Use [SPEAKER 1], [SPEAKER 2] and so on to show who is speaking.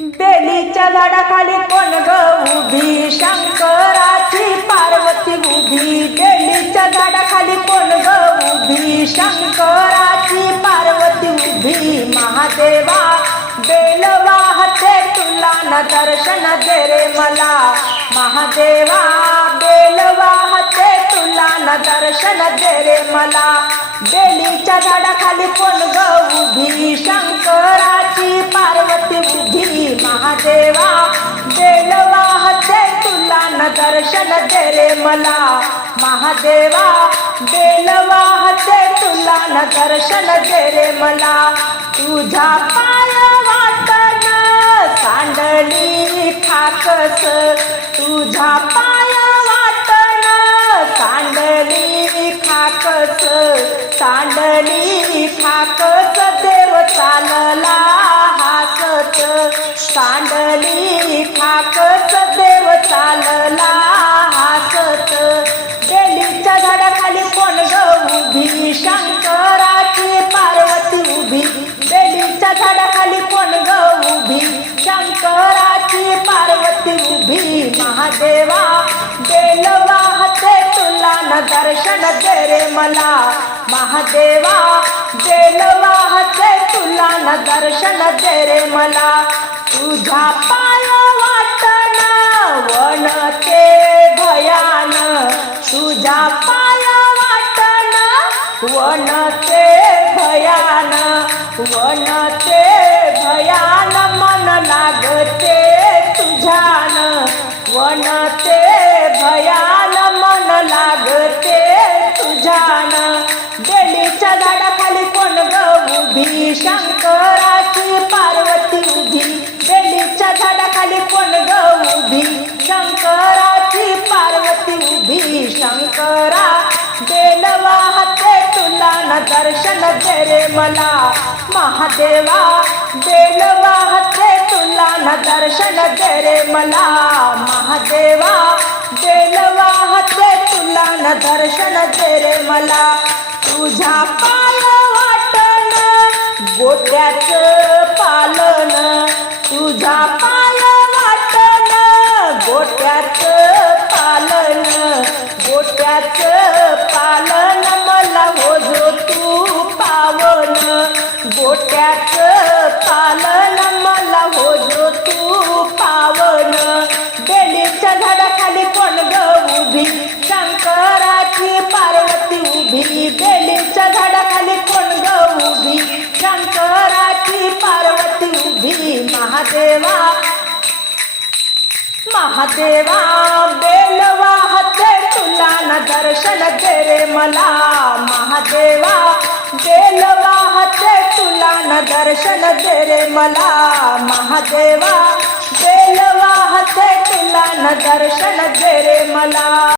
[SPEAKER 1] बेलीच्या झाडाखाली कोण ग उभी? शंकराची पार्वती उभी. बेलीच्या झाडाखाली कोण ग उभी? शंकराची पार्वती उभी. महादेवा बेल वाहते तुला न दर्शन दे रे मला. महादेवा बेल वाहते तुला न दर्शन दे रे मला. बेलीच्या झाडाखाली कोण ग उभी? शंकरा देवा महादेवा बेल तुला न दर्शन दे रे मला. महादेवा बेल वाहते तुला न दर्शन दे रे मला. तुझा पाय वाटण सांडली ठाकस. तुझा पाय वाटण सांडली ठाकस. सांडली ठाकस. दर्शन दे रे मला. महादेवा बेल वाहते तुला न दर्शन दे रे मला. तुझा पाय वाटण ते भयान. तुझा पाय वाटण ते भयान. वणते भयान मन लागते. करा. शंकरा बेल तुला न दर्शन दे रे मला. महादेवा बेल वाहते तुला न दर्शन दे रे मला. महादेवा बेल वाहते तुला न दर्शन दे रे मला. तुझ्या पाय वाटण गोट्याच पालन. तुझा पाय वाटण गोट्याचं त्याच पालन मला हो जो तू पावन. गोट्याच पालन मला हो जो तू पावन. बेलीच्या झाडाखाली कोण ग उभी? शंकराची पार्वती उभी. बेलीच्या झाडाखाली कोण ग उभी? शंकराची पार्वती उभी. महादेवा महादेवा बेल न दर्शन दे रे मला महादेवा. गेल वाहते तुला न दर्शन दे रे मला महादेवा. गेल वाहते तुला न दर्शन दे रे मला.